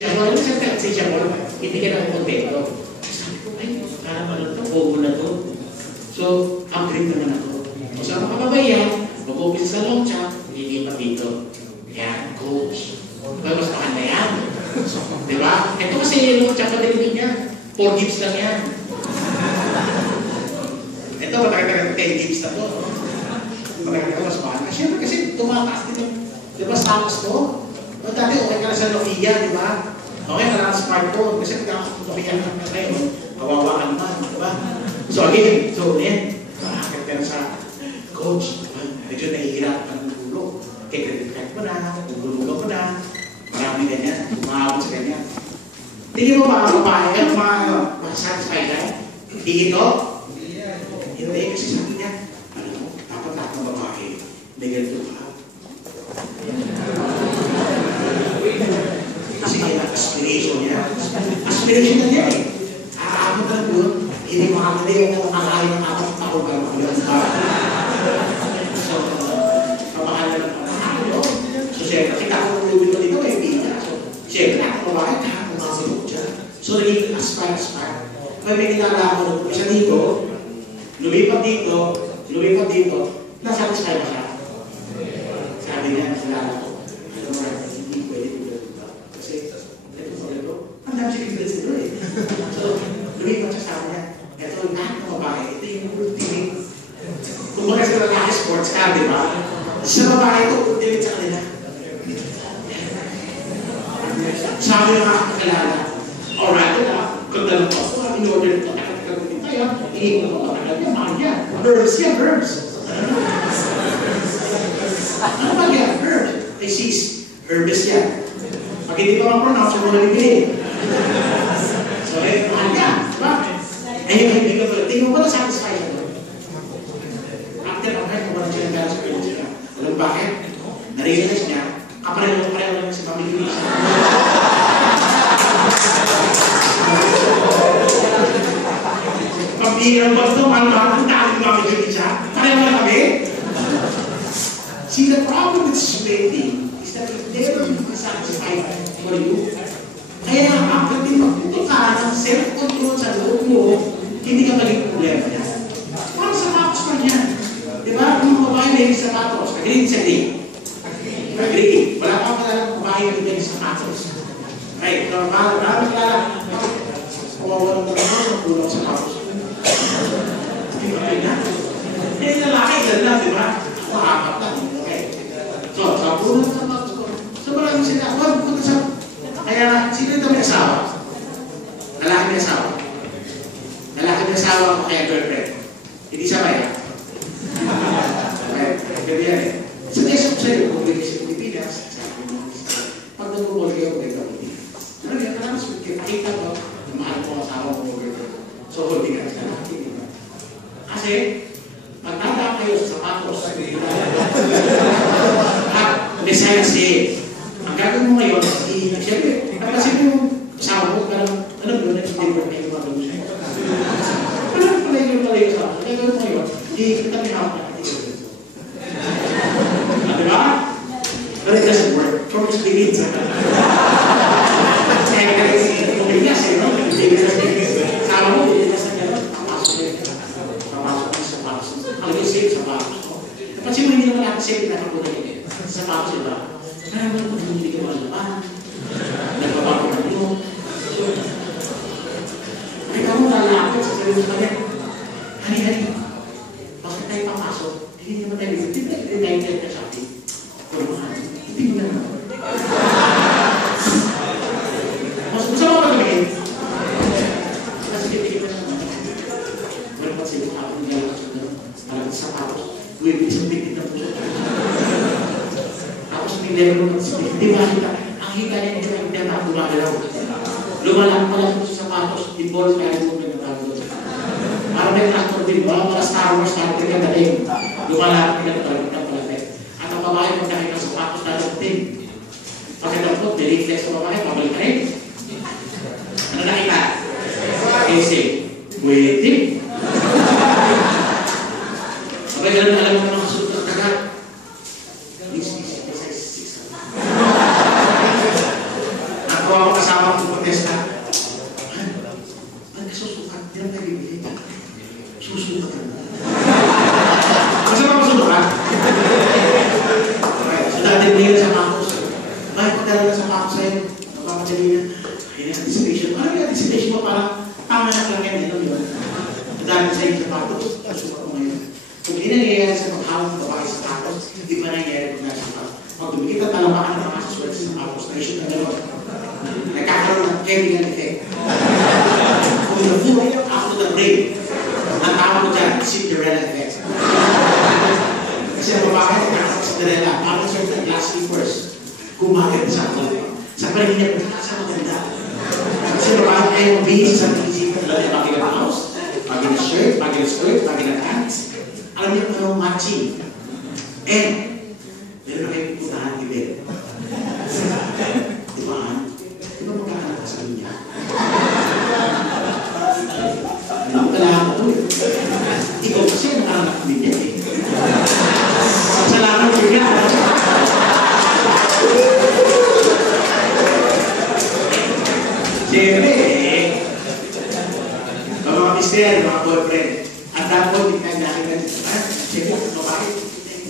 Ano sa siya mo, hindi ka na kontento. Sabi ko, ay, parang ano to, bobo na to. So, upgrade naman ako. So, sa mga kababayan, mag-office sa loncha, lilipat dito. Yan, coach. Diba, mas makanda yan. Diba? Ito kasi yung loncha pa din niya. 4 gigs lang yan. Ito, matagal-tagal 10 gigs na to. Matagal-tagal mas makanda. Siyempre kasi tumataas din yung, diba, status mo? O dati, okay ka na sa Nokia, di ba? Okay ka na sa smartphone. Kasi Nokia na ngayon, kawawa ka naman, di ba? So again, makakit ka na sa coach. Medyo nahihirap ka ng gulo. Kaya credit card mo na, gugulugan mo na, marami ganyan, umahabot sa ganyan. Tingin mo mga babae, mga satisfied ka? Tingin ko? Hindi, kasi sabi niya, alam mo, dapat lahat ng babae, may ganito ka. Kasi kaya aspiration niya. Aspiration na niya eh. Aabot na doon, hindi makakali yung nakakain ng apat na ako gano'n. So, kapakalan ng ano. So, siyempre, kita ko nulubin mo dito eh, hindi na. So, siyempre, ako babae, kahit masilog dyan. So, naging aspire. Kaya may kilala ako nung isa dito, lumipat dito, nasatisfy ba siya? Sabi niya, kilala ko. Hindi pwede dito. Kasi, ito, ang dami siya kikilis dito eh. So, lumipat siya sa niya. Ito, lahat ng babae, ito yung ultimate. Kung baka sa lalaki sports car, di ba? Sa babae ito, ultimate sa kanila. Sabi ng mga kakilala, alright, kung dalawang ako, in-order ito, nakakagagutin tayo, iikot ako, nakakagagutin, mahal yan. Herbs yan, herbs. Ano ba yan? Herbs. Sis, herbs yan. Pag hindi pa ma-pronounce, yung mga libili. So, mahal yan. Diba? Ayun, tingin mo ba na-satisfy ka doon? After ang kahit kung siya nagkala sa pilos ka. Alam bakit? Na-realize niya, kapareho lang si pamilya niya. Pag-iirang ba ito, ang dami pamilya niya? Pareho lang kami? See, the problem with spending is that it never will satisfy for you. Kaya kapag ito ka ng self-control sa loob mo, hindi ka maging problema niya. Parang sapatos pa niya. Diba? Kung mga babae na yung sapatos, agree sa day. Agree. Wala ka pala ng babae na yung sapatos. Right? So, marami kilala. Kawawa ng mga kulang sa sapatos. Hindi ba kayo na? Eh, lalaki, ganda, diba? Makakat lang. Okay. So, sa puno ng sapatos ko. So, maraming sila. Punta sa... Kaya, sino ito may asawa? Lalaki may asawa. Lalaki may asawa ko kaya girlfriend. Hindi sabay ha? Kaya yan eh. Suggestion sa'yo, kung hindi sa Pilipinas, sabi mo, pag nag-mall kayo, may kapatid. Ano yan? Karang makita ko, mahal ko ang asawa mo girlfriend. So, hindi ka sa lalaki. Kasi, magtanda kayo sa sapatos. At, Messiah say, ang gagawin mo ngayon, siyempre, kasi yung asawa mo, parang, ano mo, nag-different na yung mga gusto mo. Parang pala yung asawa mo. Ang gagawin mo ngayon, hindi kita may hawak na katigil. Diba? But it doesn't work. From experience. Kaya kumigas eh, no? Asawa mo, kumigas na gano'n. Papasok ng sapatos. Ang safe sapatos. Kasi mo hindi naman natin safe na kapunan yun. Sapatos, diba? Parang mo, hindi ka malaman. Nagbabago na mo. Kaya mo lalapit sa sarili mo kanya. Hani. Bakit tayo papasok? Hindi naman tayo dito. Hindi tayo ka sa atin. Kurmahan. Hindi mo naman. Mas gusto mo ba sabihin? Kasi kitigil na naman. Wala pa sila ako ng galaw sa gano'n. Talagang sapatos. Uy, isang tigil na puso. Tapos pinero mo ng sabihin. Di ba kita? Ang hika niya ito ay hindi na gumagalaw. Lumalang pala sa sapatos. Di-ball kaya mo nagtatago doon. Parang may tractor din ba? Para Star Wars, Star Trek ang dating. Lumalang pinagtatago ng palagay. At ang babae pag nakita ng sapatos na dating. Pagkatapos, direflex sa babae, pabalik ka rin. Ano nakita? Kasi, pwede. Sabay ganun alam mo ng kasunod ng tagal. This is 6. Nakakuha ko kasama kasama ko protesta. Ano susukat? Hindi naman tayo bibili. Susukat ka na. Kasi mga susukat. So dati bigyan sa Marcos. Bakit pagdala na sa Marcos sa'yo? Magpapadali na. Kaya na anticipation. Ano yung anticipation mo? Parang panganak lang yan. Ano yun? Dami sa'yo sa Marcos. Susukat mo ngayon. Kung hindi nangyayari sa maghawang babae sa Marcos, hindi pa nangyayari kung nasa Marcos. Pag dumikit at talamaan ng mga suswerte sa Marcos, na-issue na gano'n. Nagkakaroon ng chemical effect. Kung the food after the brain, ang tawag ko dyan, Cinderella effect. Kasi ang babae, nakasama Cinderella, parang certain glass slippers, gumagad sa ako. Sa paligid niya, sa maganda. Kasi babae ayaw mabihis sa pag-isip na bagay na house, bagay na shirt, bagay na skirt, bagay na pants. Alam niyo kung anong matching. And, meron na kayo pupuntahan ibig. Diba? Di ba magkakanak ka sa niya? Hindi ko kailangan ko ito eh. Ikaw kasi nakakanak din niya eh. Salamat ko yan. Siyempre eh. Mga mister, mga boyfriend. At that point, hindi tayo nakikita. Siyempre, babae.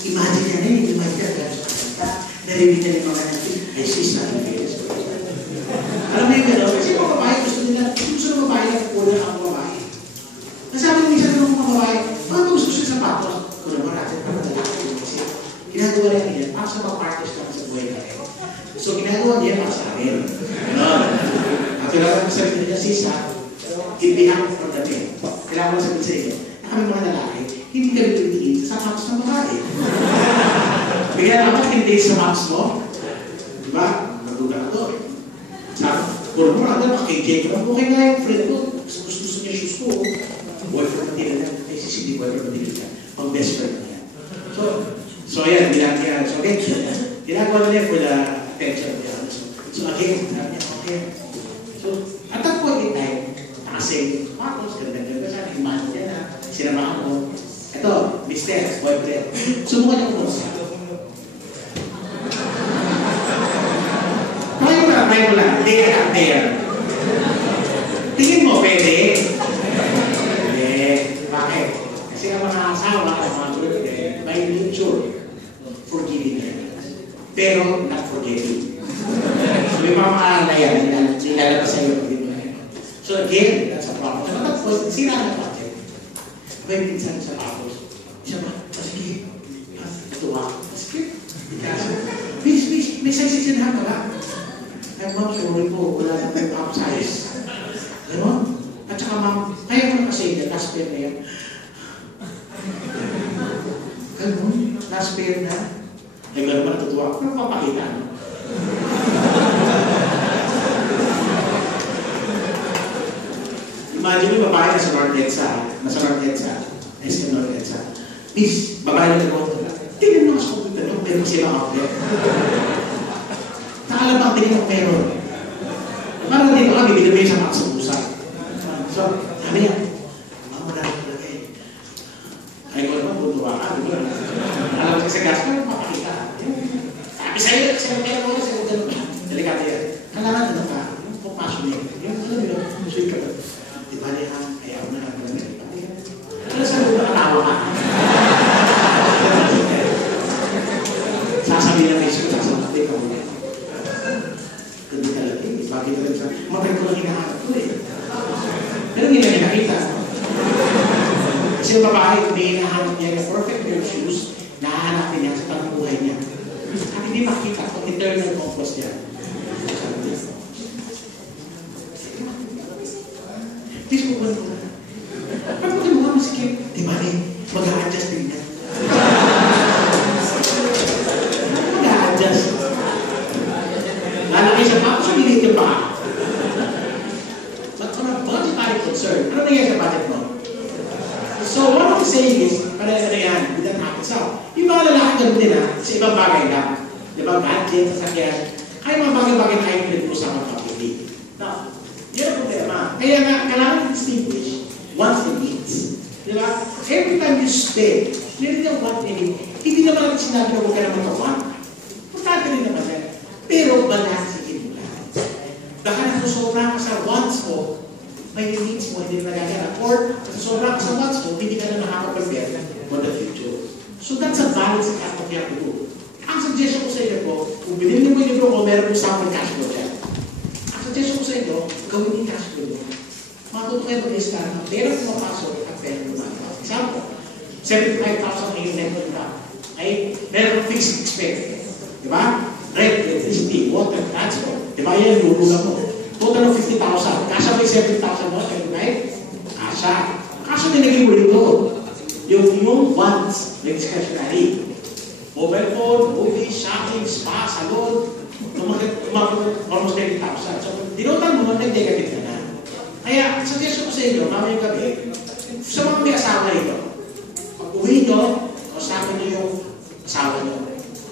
Imagine yan eh. Imagine yan. Narinig na yung mga natin. Ay, sis na yung feelings ko. Alam mo yung gano'n? Kasi mga babae gusto nila. Gusto ng babae na kukunan ang babae. Nasabi ko minsan ng mga babae, bakit gusto siya sapatos? Kung naman natin, parang lalaki yung kasi. Ginagawa rin nila, para sa mga partners naman sa buhay natin. So, ginagawa niya para sa akin. Gano'n. At kailangan ko sabihin nila, sis ha, ibihan ko from the men. Kailangan ko sabihin sa inyo, na kami mga lalaki, hindi kami tumitingin sa sapatos ng babae. Bigyan naman hindi sa maps mo. Diba? Natuga na to. Sabi, puro mo lang na, kay Jake, okay nga yung friend ko. Gusto niya shoes ko. Boyfriend na tila na. Ay, sisindi boyfriend na tila na. Ang best friend na yan. So ayan, ginagawa. So again, ginagawa nila for the attention of the others. So again, sabi niya, okay. So, at that point in time, nakasing, Marcos, ganda-ganda siya, imagine niya na, sinamahan ko. Ito, mister, boyfriend. Subukan niya ko siya. Try mo lang, there and there. Tingin mo, pwede? Bakit? Kasi ang mga asawa, ang mga tulad by nature, forgiving yan. Pero not forgetting. So may mga na yan, nilalabas sa iyo. So again, that's a problem. Tapos, sira na project. May minsan sa tapos, siya ba? Sige, tuwa. Sige, please, may saysisinahan ka ba? Ay, ma'am, sorry po, wala na yung upsize. Ganon? At saka, ma'am, kaya mo kasi yung last pair na yan. Ganon? Last pair na? Ay, gano'n ba natutuwa? Pero papakita, no? Imagine yung babae na sa North Edsa, SM North Edsa. Please, babae na nagawa. Tingnan mo sa computer, no? Pero sila out there. Nakala bang tingin ang meron? Parang dito kami, binibigay sa mga usap. So, sabi niya, ang marami talaga eh. Ay, ko naman, butuwa ka, di ba? Alam ko sa gas, pero mapakita. Sabi sa'yo, meron mo, sa'yo gano'n. Delikado yan. Kailangan ano ka, yung compassionate. Yung, alam mo, sweet ka ba? Di ba niya, ayaw na lang naman. Ano sa mga nakatawa ka? Sasabihin na kayo, sasabihin ka muna. Hindi talaga eh. Bakit talaga sa matay ko lang hinahanap ko eh. Pero hindi na nakita. Kasi yung babae, kung may hinahanap niya yung perfect pair of shoes, nahahanapin niya sa tanong buhay niya. At hindi makita kung eternal compost niya. Please po ba ito? Ano ba mga masikip? Di ba eh? Mag-a-adjust din niya. Mag-a-adjust. Lalaki siya pa, so lilit yung paa. But on a budgetary concern, ano nangyayari sa budget mo? So what I'm saying is, para na yan, with that happens out. Yung mga lalaki ganun din ha, sa ibang bagay lang. Di ba, gadget, sasakyan, ay mga bagay-bagay na kayo pinag-usap ang pag-ibig. Now, yun ang problema. Kaya nga, kailangan distinguish wants and needs. Di ba? Every time you spend, meron yung want and need. Hindi naman natin sinabi na huwag ka naman ka-want. Importante rin naman yan. Pero balansin mo lang. Baka nasosobra ka sa wants mo, may needs mo, hindi na nagaganap. Or, nasosobra ka sa wants mo, hindi ka na nakaka-prepare for the future. So that's a balancing act that you have to do. Ang suggestion ko sa inyo po, kung binili mo yung libro ko, meron mo sample cash flow dyan. Ang suggestion ko sa inyo, gawin yung cash flow mo. Matuto kayo mag-lista na pera pumapasok at pera lumabas. Example, 75,000 ngayon net na ay meron fixed expense. Diba? Rent, electricity, water, transport. Diba yan, lululang mo. Total of 50,000. Kasha ba yung 70,000 mo? Kasha. Kasha nilagay mo rito. Yung wants, like discretionary. Mobile phone, movies, shopping, spa, salon, almost 30,000. So, dinotan mo, nag-negative ka na. Kaya, suggestion ko sa inyo, mamayang gabi, sa mga may asawa ito, pag uwi nyo, kausapin nyo yung asawa nyo.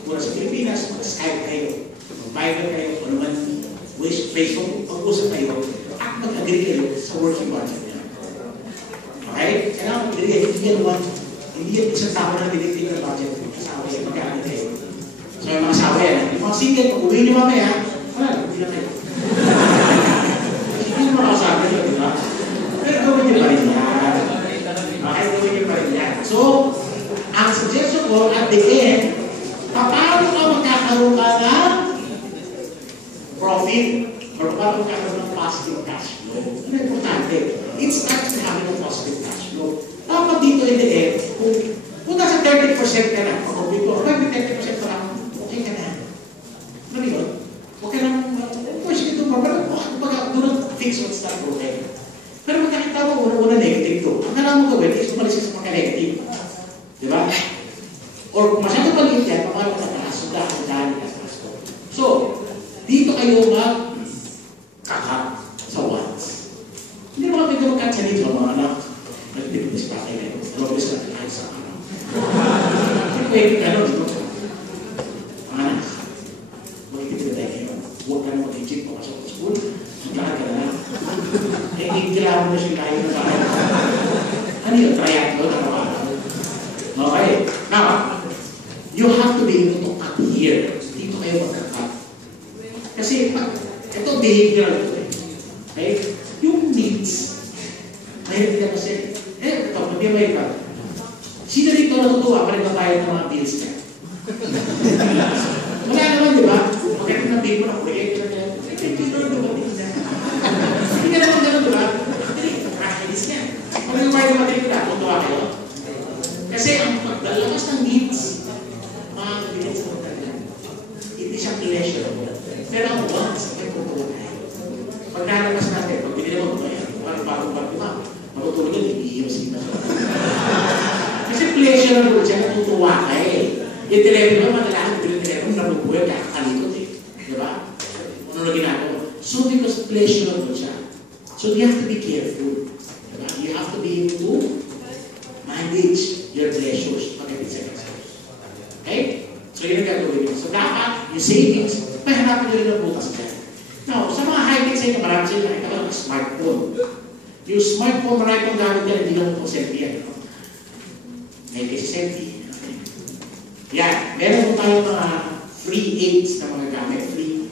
Mula sa Pilipinas, mag-Skype kayo, mag-Viber kayo, o naman, Facebook, pag-usap kayo, at mag-agree kayo sa working budget niya. Okay? Kailangan mag-agree kayo, hindi yan isang tao na dinigtig ng budget. Asawa yan, mag-agree kayo. So, yung mga asawa yan, yung mga single, pag uwi nyo mamaya, wala, hindi na kayo. Hindi mo makasabi nyo, di ba? Pero gawin nyo pa rin yan. Okay, gawin nyo pa rin yan. So, ang suggestion ko, at the end, paano ka magkakaroon ka ng profit or paano magkakaroon ng positive cash flow? Ano importante? It starts to having a positive cash flow. Dapat dito in the end, kung nasa 30% ka na, o 30% ka lang, okay ka na. Ano yun? Huwag ka lang, push ka doon, pero doon fix what's not broken. Pero magkakita mo, una negative to. Ang kailangan mo gawin is umalis sa pagka-negative. Diba? Or kung masyado paliit yan, paano ka sa taas, sundahan ka sa taas ko. So, dito kayo mag-kakat sa wants. Hindi naman pwede mag-cut sa dito, mga anak. Nag-tipis pa kayo. Nag-tipis na kayo sa anak. Hindi pwede ka, no? Dito. Mga anak, mag-tipis na kayo. Huwag ka na mag-ijip, makasok sa school. Sundahan ka na. Eh, kailangan mo na siya kayo na bahay. Ano yun? Triathlon? Ano ba? Okay. Now, you have to be able to cut here. Dito kayo magka-cut. Kasi, ito behavioral ito eh. Okay? Yung needs, mahirap nila kasi, ito, mag-imay ka. Sino dito natutuwa pa rin mapayad ng mga bills niya? Wala naman, di ba? Magkakit na bill mo na proyekto na niya. Hindi ka naman gano'n, di ba? Hindi, practice niya. Kung yung bayad ng matrikula, tutuwa kayo. Kasi ang pagdalakas ng needs, mga kabilis sa mga hindi siya pleasurable. Pero ang wants, ay tutuwa tayo. Pag nalabas natin, pag binili mo ito, parang bagong baguma, matutulog yun, iiwas iba. Kasi pleasurable siya, natutuwa ka eh. Yung telepono, madalahan, yung telepono, nabubuhay, kakakalikot eh. Diba? Ano na ginagawa? So, because pleasurable siya. So, you have to be careful. Diba? You have to be able to manage your pleasures pagdating sa exams. Okay? So, yun ang gagawin nyo. So, dapat, yung savings, pahirapan nyo rin ang butas dyan. Now, sa mga high-tech sa inyo, marami sila nakita ko ng smartphone. Yung smartphone, marami kong gamit yan, hindi lang po selfie yan. May kasi selfie. Okay. Yan. Meron po tayo mga free aids na mga gamit. Free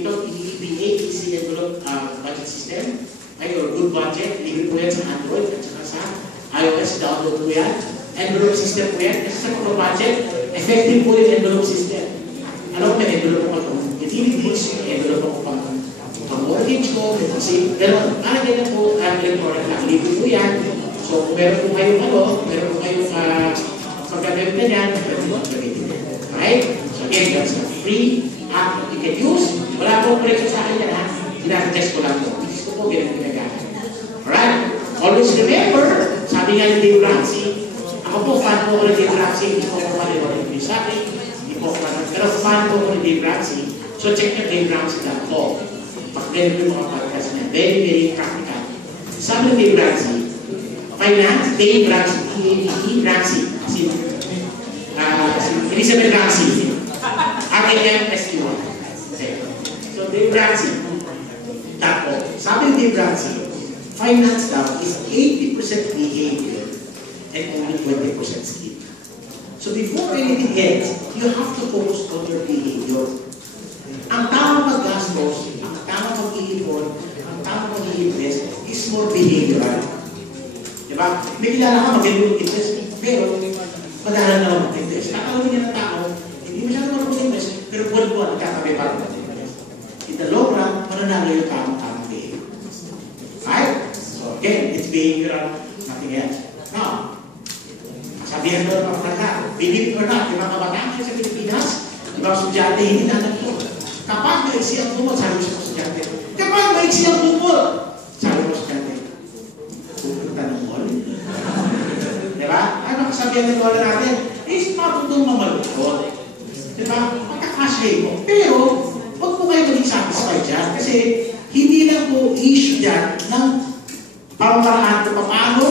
ito, EBA, Easy Envelope Budget System. Ay, or Good Budget. Libre po yan sa Android at saka sa iOS. Download po yan. Envelope system po yan. Kasi sa budget, effective po yung envelope system. Ano po may envelope po ito? Utilities, envelope po pang-mortgage ko, kasi, pero parang ganyan po, electronic lang. Libre po yan. So, kung meron po kayong meron po kayong pagkagamit na yan, pwede po gamitin yan. Alright? So, again, that's a free app that you can use. Wala po presyo sa akin yan, ha? Ginatest ko lang po. Gusto po, ganyan ginagamit. Alright? Always remember, sabi nga ni Dave Ramsey, ako po, fan po ko ni Dave Ramsey, hindi po ko maliwanag yung sa akin, hindi po ko maliwanag, pero fan po ko ni Dave Ramsey, so check nyo DaveRamsey.com. Pag-ganyan po yung mga podcast niya, very, very practical. Sabi ni Dave Ramsey, finance, Dave Ramsey, Dave Ramsey, si Elizabeth Ramsey, RAMSQ1. So Dave Ramsey.com. Sabi ni Dave Ramsey, finance daw is 80% behavior and only 20% skill. So before anything else, you have to focus on your behavior. Ang tamang paggastos, ang tamang pag-iipon, pag-invest is more behavioral. Diba? May kilala ka, magaling mag-invest, pero madahalan na lang mag-invest. Kakalamin niya ng tao, hindi masyado mag-invest, pero buwan-buwan nagkatabi para mag-invest. In the long run, mananalo yung tamang behavior. Right? So again, it's behavioral, nothing else. Now, sabihan mo ng mga believe it or not, yung mga kabataan sa Pilipinas, ibang estudyante, hindi na nagpo. Kapag maiksi ang tumot, sabi mo sa estudyante. Kapag maiksi ang tumot, sabi mo sa estudyante, pupunta ng mall. Diba? Ano kasabihan ng wala natin? Is matutong mamalukot. Diba? Magkakasya mo. Pero, huwag po kayo maging satisfied dyan. Kasi, hindi lang po issue dyan ng pamamaraan kung paano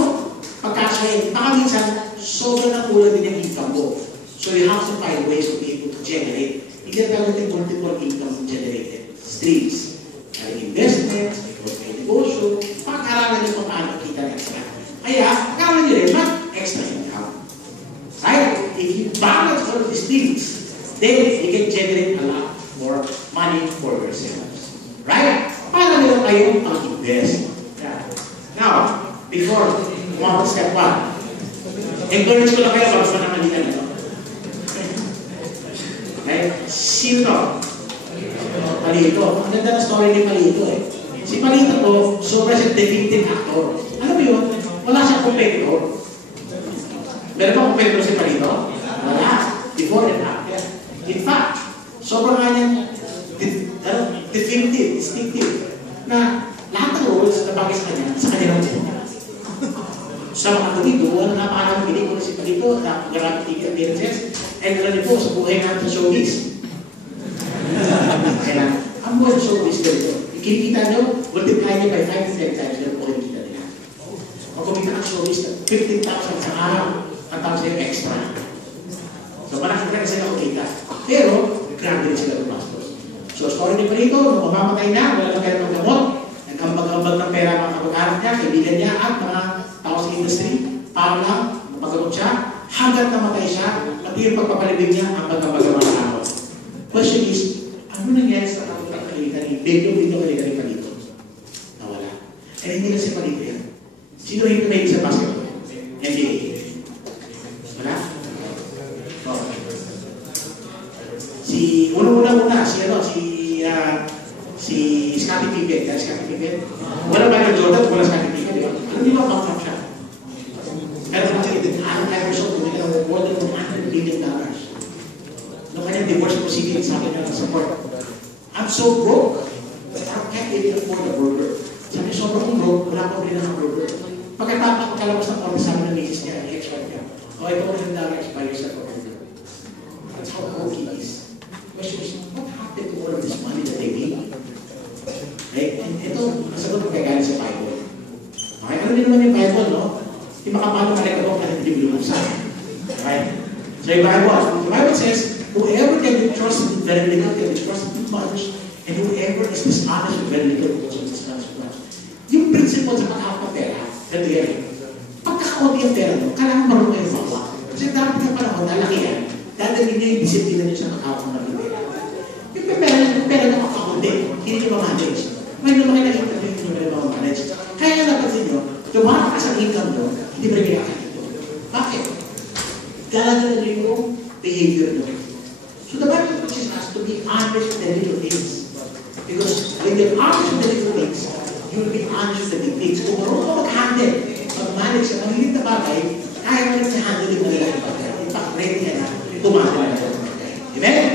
pagkasya. Baka minsan, sobrang na kulang din yung income mo. So you have to find ways to be able to generate. Hindi na natin multiple income generated streams. May investments, may negosyo, pag-aralan nyo paano kita ng extra. Kaya, pag-aralan nyo rin, extra income. Right? If you balance all of these things, then you can generate a lot more money for yourselves. Right? Paano nyo kayo pag-invest? Yeah. Now, before, kumapit step 1. Encourage ko lang kayo para sa namalian ito. Okay? Sino to? Palito. Ang ganda na story ni Palito eh. Si Palito to, sobra siyang definitive actor. Alam mo yun? Wala siyang competitor. Meron ba competitor si Palito? Wala. Before and after. In fact, sobra nga niyang definitive, distinctive, na lahat ng roles na bagay sa kanya lang siya. Sa mga tumigo, ano napakalang pelikula si Palito, napakaraming TV appearances, and alam niyo po, sa buhay natin sa showbiz. Kaya, ang buhay sa showbiz ganito. Ikinikita niyo, multiply niyo by 5 to 10 times, ganun po kinikita nila. Kung kumita ang showbiz, 15,000 sa araw, ang tawag sa'yo extra. So, malaki na sila kumita. Pero, grabe rin sila lumastos. So, story ni Palito, nung mamamatay na, wala na pera ng gamot, nag-ambag-ambag ng pera mga kamag-anak niya, kaibigan niya, at mga tao sa industry, para lang, mapagamot siya, hanggang namatay siya, pati yung pagpapalibig niya, ang pagkabagawa ng tao. Question is, ano nangyari sa katulad kalita ni Biglo kalita ni Palito? Nawala. And hindi na si Palito yan. Sino yung may sa basketball? NBA. Wala? Oh. Si, una, si Scottie Pippen. Kaya Scottie Pippen? Wala ba yung Jordan? Wala Scottie Pippen, di ba? Hindi ba bankrupt siya? Pero actually, ang Microsoft kumita ng more than $100 billion. Noong kanyang divorce proceedings, sabi niya ng support, I'm so broke, I can't even afford a burger. Sabi niya, sobrang kong broke, wala pa rin ng burger. Pagkatapos kalabas ng office, sabi ng misis niya, i-expire niya. O, ito ko $100 expire sa burger. That's how broke he is. Question is, what happened to all of this money that they made? Okay? And ito, nasagot ko kay galing sa Bible. Okay? Ano din naman yung Bible, no? Hindi makapano malikabok na hindi binulusan. Right? So yung Bible says, whoever can be trusted with very little can be trusted with much, and whoever is dishonest with very little also dishonest with much. Yung principle sa pagkakapag pera, ganito yan. Pagkakaunti ang pera mo, kailangan marunong kayo mawa. Kasi dapat ng panahon, lalaki yan, dadalhin niya yung disiplina niya sa pagkakapag ng pera. Yung pera na makakunti, hindi niyo ma-manage. May lumaki na income, hindi niyo ma-manage. Kaya napansin niyo, tumatakas ang income nyo, hindi ba rin kinakakito? Bakit? Dala-dala niyo yung behavior nyo. So the Bible teaches us to be honest with the little things. Because when you're honest with the little things, you will be honest with the big things. Kung marunong ka mag-handle, mag-manage sa maliit na bagay, kaya mo rin na handle yung maliit na bagay. In fact, ready ka na, kumahandle na bagay. Amen?